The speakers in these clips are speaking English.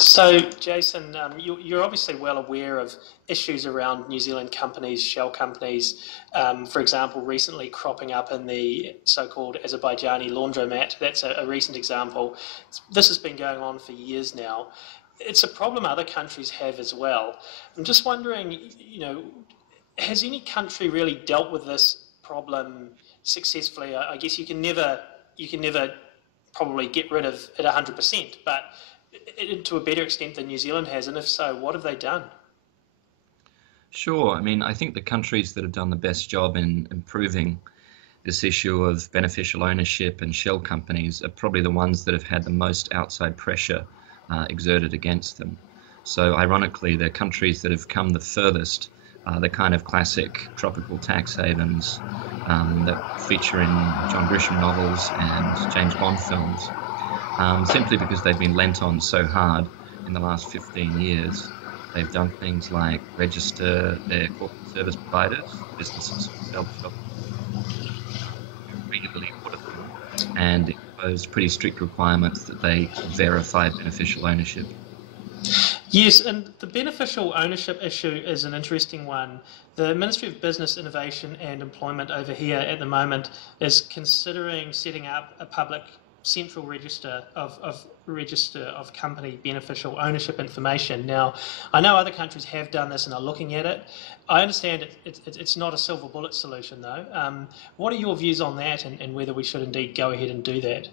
So, Jason, you're obviously well aware of issues around New Zealand companies, shell companies, for example, recently cropping up in the so-called Azerbaijani laundromat. That's a recent example. This has been going on for years now. It's a problem other countries have as well. I'm just wondering, has any country really dealt with this problem successfully? I guess you can never probably get rid of it 100%, but to a better extent than New Zealand has, and if so, what have they done? Sure. I mean, I think the countries that have done the best job in improving this issue of beneficial ownership and shell companies are probably the ones that have had the most outside pressure exerted against them. So ironically, they're countries that have come the furthest, the kind of classic tropical tax havens that feature in John Grisham novels and James Bond films, simply because they've been lent on so hard in the last 15 years. They've done things like register their corporate service providers, businesses, self-help, regularly audit them, and impose pretty strict requirements that they verify beneficial ownership. Yes, and the beneficial ownership issue is an interesting one. The Ministry of Business, Innovation and Employment over here at the moment is considering setting up a public central register of company beneficial ownership information. Now, I know other countries have done this and are looking at it. I understand it's not a silver bullet solution, though. What are your views on that, and whether we should indeed go ahead and do that?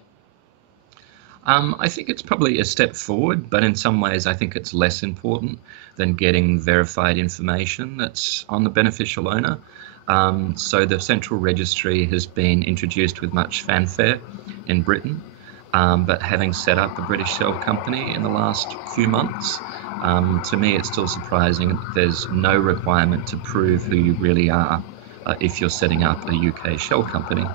I think it's probably a step forward, but in some ways I think it's less important than getting verified information that's on the beneficial owner. So the central registry has been introduced with much fanfare in Britain, but having set up a British shell company in the last few months, to me it's still surprising that there's no requirement to prove who you really are if you're setting up a UK shell company.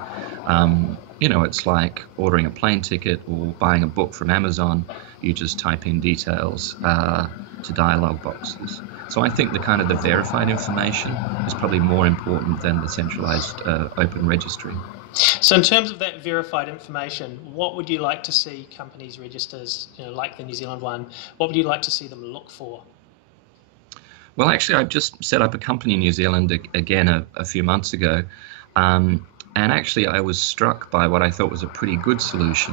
It's like ordering a plane ticket or buying a book from Amazon. You just type in details to dialog boxes. So I think the verified information is probably more important than the centralized open registry. So in terms of that verified information, what would you like to see companies registers, like the New Zealand one, what would you like to see them look for? Well, actually, I've just set up a company in New Zealand again a few months ago. And actually, I was struck by what I thought was a pretty good solution.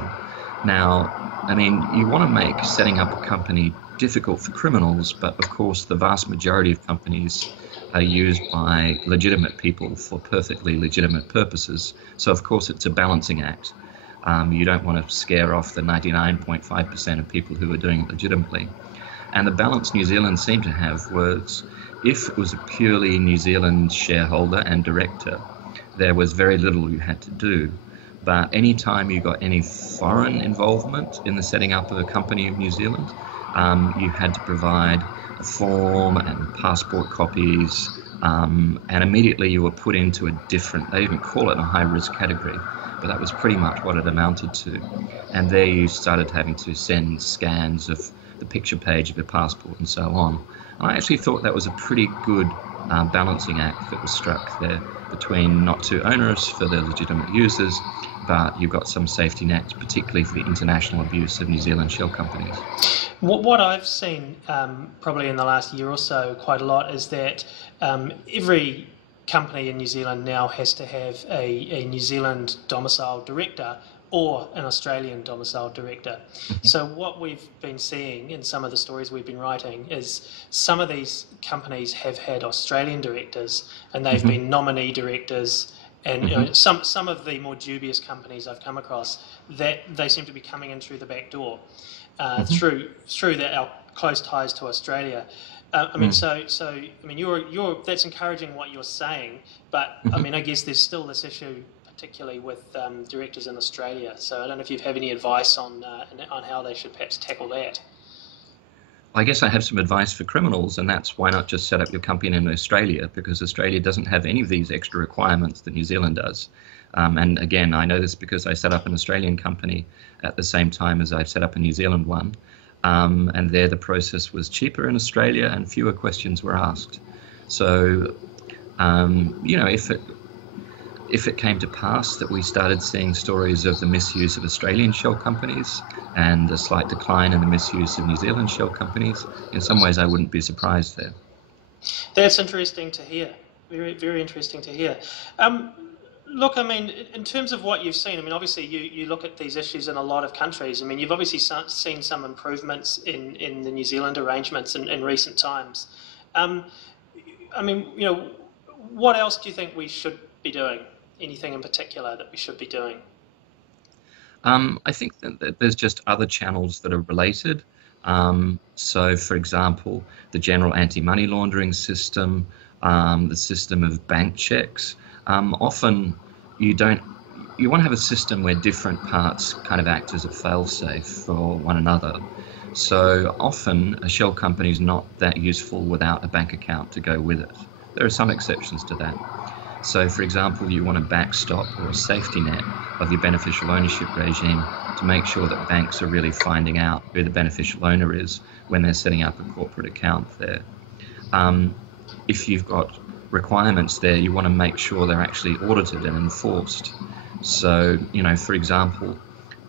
Now, I mean, you want to make setting up a company difficult for criminals, but of course, the vast majority of companies are used by legitimate people for perfectly legitimate purposes. So, of course, it's a balancing act. You don't want to scare off the 99.5% of people who are doing it legitimately. And the balance New Zealand seemed to have was, if it was a purely New Zealand shareholder and director, there was very little you had to do. But any time you got any foreign involvement in the setting up of a company in New Zealand, you had to provide a form and passport copies, and immediately you were put into a different, they even call it a high-risk category, but that was pretty much what it amounted to. And there you started having to send scans of the picture page of your passport and so on. And I actually thought that was a pretty good balancing act that was struck there between not too onerous for the legitimate users, but you've got some safety nets, particularly for the international abuse of New Zealand shell companies. What I've seen probably in the last year or so quite a lot is that every company in New Zealand now has to have a New Zealand domiciled director or an Australian domiciled director. So what we've been seeing in some of the stories we've been writing is some of these companies have had Australian directors and they've been nominee directors, and some of the more dubious companies I've come across, that they seem to be coming in through the back door through our close ties to Australia. I mean, you're that's encouraging what you're saying, but I mean, I guess there's still this issue, particularly with directors in Australia. So I don't know if you have any advice on how they should perhaps tackle that. I guess I have some advice for criminals, and that's why not just set up your company in Australia, because Australia doesn't have any of these extra requirements that New Zealand does. And again, I know this because I set up an Australian company at the same time as I've set up a New Zealand one. And there the process was cheaper in Australia and fewer questions were asked. So, if it came to pass that we started seeing stories of the misuse of Australian shell companies and a slight decline in the misuse of New Zealand shell companies, in some ways I wouldn't be surprised there. That's interesting to hear. Very, very interesting to hear. Look, I mean, in terms of what you've seen, I mean, obviously you look at these issues in a lot of countries. I mean, you've obviously seen some improvements in the New Zealand arrangements in recent times. I mean, what else do you think we should be doing? Anything in particular that we should be doing? I think that there's just other channels that are related. So, for example, the general anti-money laundering system, the system of bank checks. Often you want to have a system where different parts kind of act as a fail-safe for one another. So often a shell company is not that useful without a bank account to go with it. There are some exceptions to that. So, for example, you want a backstop or a safety net of your beneficial ownership regime to make sure that banks are really finding out who the beneficial owner is when they're setting up a corporate account there. If you've got requirements there, you want to make sure they're actually audited and enforced. So, for example,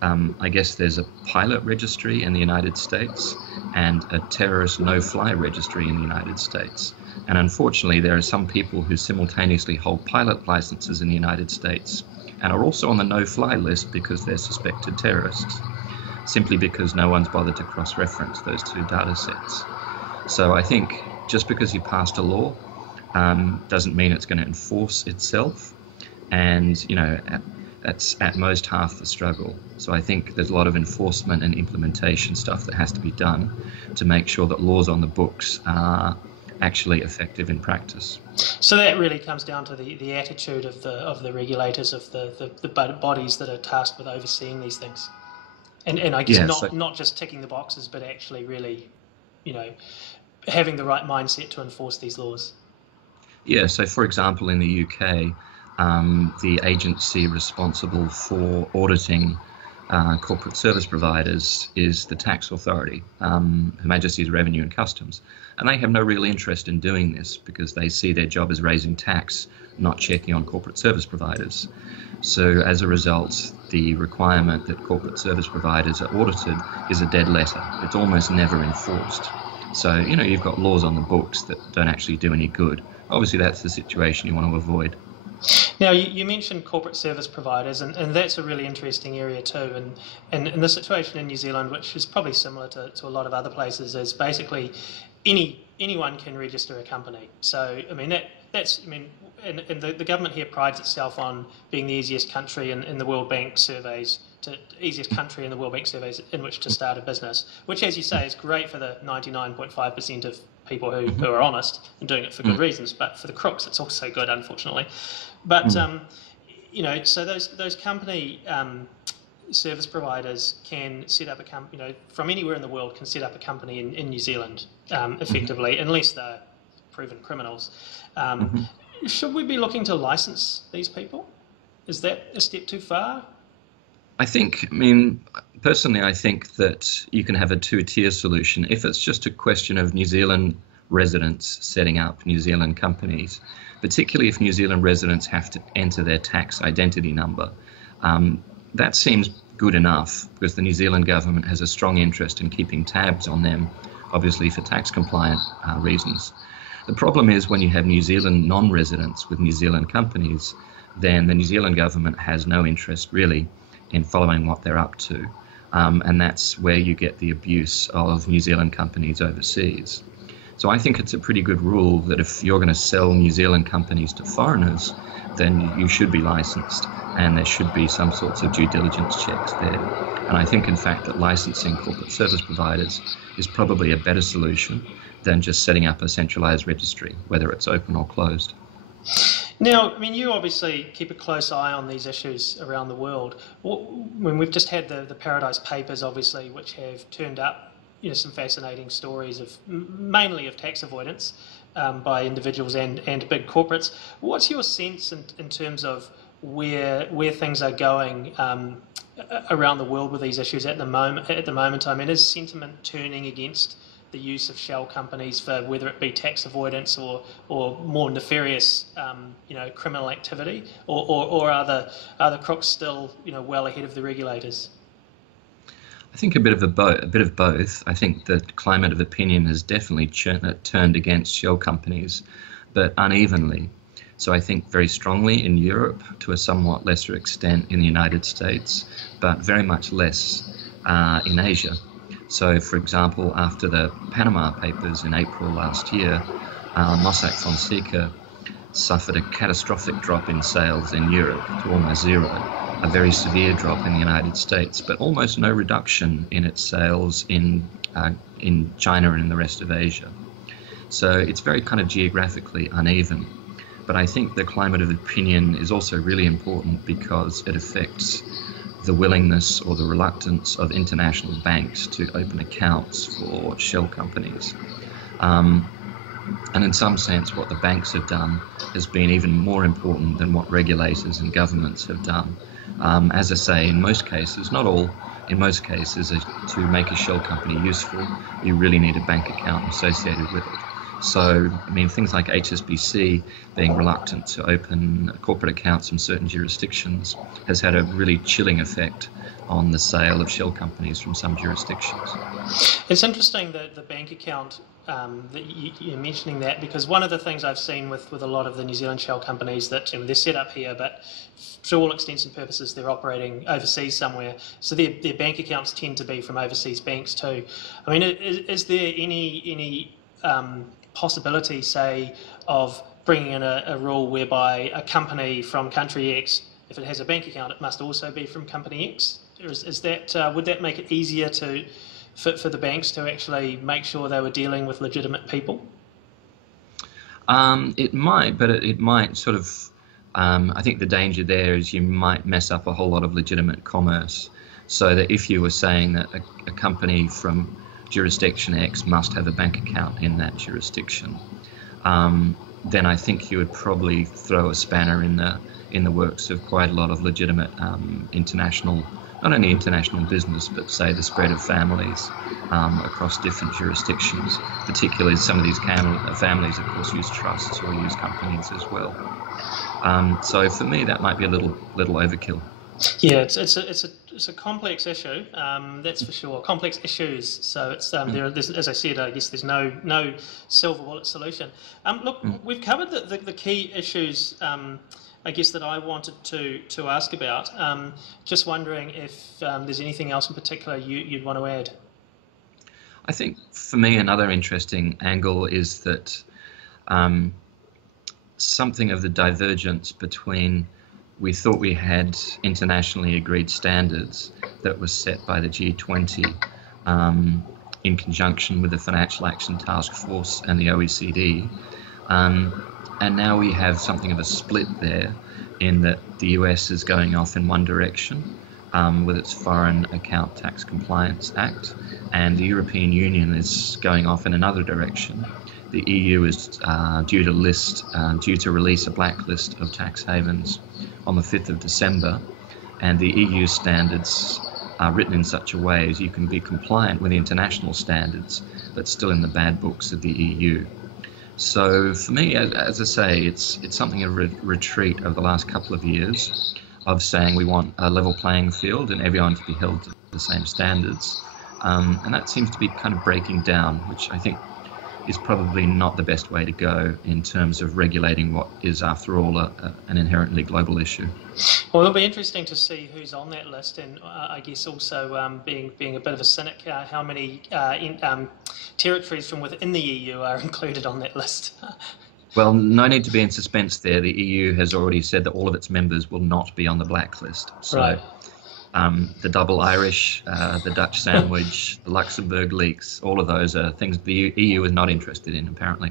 I guess there's a pilot registry in the United States and a terrorist no-fly registry in the United States. And unfortunately, there are some people who simultaneously hold pilot licenses in the United States and are also on the no-fly list because they're suspected terrorists, simply because no one's bothered to cross-reference those two data sets. So I think just because you passed a law doesn't mean it's going to enforce itself. And, that's at most half the struggle. So I think there's a lot of enforcement and implementation stuff that has to be done to make sure that laws on the books are actually effective in practice. So that really comes down to the attitude of the regulators, of the bodies that are tasked with overseeing these things. And I guess not just ticking the boxes, but actually really, having the right mindset to enforce these laws. Yeah, so for example, in the UK, the agency responsible for auditing corporate service providers is the tax authority, Her Majesty's Revenue and Customs. And they have no real interest in doing this because they see their job as raising tax, not checking on corporate service providers. So as a result, the requirement that corporate service providers are audited is a dead letter. It's almost never enforced. So, you've got laws on the books that don't actually do any good. Obviously, that's the situation you want to avoid. Now, you mentioned corporate service providers, and that's a really interesting area too. And the situation in New Zealand, which is probably similar to a lot of other places, is basically anyone can register a company. So, I mean, and the government here prides itself on being the easiest country in the World Bank surveys, easiest country in the World Bank surveys in which to start a business, which, as you say, is great for the 99.5% of people who are honest and doing it for good reasons. But for the crooks, it's also good, unfortunately. But so those company service providers can set up a company, from anywhere in the world can set up a company in New Zealand effectively, unless they're proven criminals. Should we be looking to license these people? Is that a step too far? Personally, I think that you can have a two-tier solution. If it's just a question of New Zealand residents setting up New Zealand companies, particularly if New Zealand residents have to enter their tax identity number, that seems good enough because the New Zealand government has a strong interest in keeping tabs on them, obviously for tax compliant reasons. The problem is when you have New Zealand non-residents with New Zealand companies, then the New Zealand government has no interest really in following what they're up to. And that's where you get the abuse of New Zealand companies overseas. So I think it's a pretty good rule that if you're going to sell New Zealand companies to foreigners, then you should be licensed and there should be some sorts of due diligence checks there. And I think, in fact, that licensing corporate service providers is probably a better solution than just setting up a centralized registry, whether it's open or closed. Now, you obviously keep a close eye on these issues around the world. When we've just had the Paradise Papers, obviously, which have turned up some fascinating stories of mainly of tax avoidance by individuals and big corporates. What's your sense in terms of where things are going around the world with these issues at the moment? Is sentiment turning against the use of shell companies for whether it be tax avoidance or more nefarious criminal activity, or are the crooks still well ahead of the regulators? I think a bit of both. I think the climate of opinion has definitely turned against shell companies, but unevenly. So I think very strongly in Europe, to a somewhat lesser extent in the United States, but very much less in Asia. So, for example, after the Panama Papers in April last year, Mossack Fonseca suffered a catastrophic drop in sales in Europe to almost zero, a very severe drop in the United States, but almost no reduction in its sales in China and in the rest of Asia. So it's very kind of geographically uneven. But I think the climate of opinion is also really important because it affects the willingness or the reluctance of international banks to open accounts for shell companies. And in some sense, what the banks have done has been even more important than what regulators and governments have done. As I say, in most cases, not all, in most cases, to make a shell company useful, you really need a bank account associated with it. So, I mean, things like HSBC being reluctant to open corporate accounts in certain jurisdictions has had a really chilling effect on the sale of shell companies from some jurisdictions. It's interesting that the bank account, that you're mentioning that, because one of the things I've seen with a lot of the New Zealand shell companies that they're set up here, but to all extents and purposes they're operating overseas somewhere, so their bank accounts tend to be from overseas banks too. I mean, is there any possibility, say, of bringing in a rule whereby a company from country X, if it has a bank account, it must also be from company X? Is that would that make it easier for the banks to actually make sure they were dealing with legitimate people? It might, but it might sort of. I think the danger there is you might mess up a whole lot of legitimate commerce. So that if you were saying that a company from jurisdiction X must have a bank account in that jurisdiction, then I think you would probably throw a spanner in the works of quite a lot of legitimate international, not only international business, but say the spread of families across different jurisdictions. Particularly, some of these families, of course, use trusts or use companies as well. So for me, that might be a little overkill. Yeah, it's a complex issue, that's for sure. Complex issues. So it's there's, as I said, I guess there's no silver bullet solution. Look, we've covered the key issues, I guess, that I wanted to ask about. Just wondering if there's anything else in particular you'd want to add. I think for me another interesting angle is that something of the divergence between, we thought we had internationally agreed standards that was set by the G20 in conjunction with the Financial Action Task Force and the OECD. And now we have something of a split there, in that the US is going off in one direction with its Foreign Account Tax Compliance Act, and the European Union is going off in another direction. The EU is due to release a blacklist of tax havens on the 5th of December, and the EU standards are written in such a way as you can be compliant with the international standards, but still in the bad books of the EU. So for me, as I say, it's something of a retreat over the last couple of years of saying we want a level playing field and everyone to be held to the same standards. And that seems to be kind of breaking down, which I think is probably not the best way to go in terms of regulating what is, after all, an inherently global issue. Well, it'll be interesting to see who's on that list, and I guess also being a bit of a cynic, how many territories from within the EU are included on that list. Well, no need to be in suspense there. The EU has already said that all of its members will not be on the blacklist. So. Right. The double Irish, the Dutch sandwich, the Luxembourg leaks, all of those are things the EU is not interested in, apparently.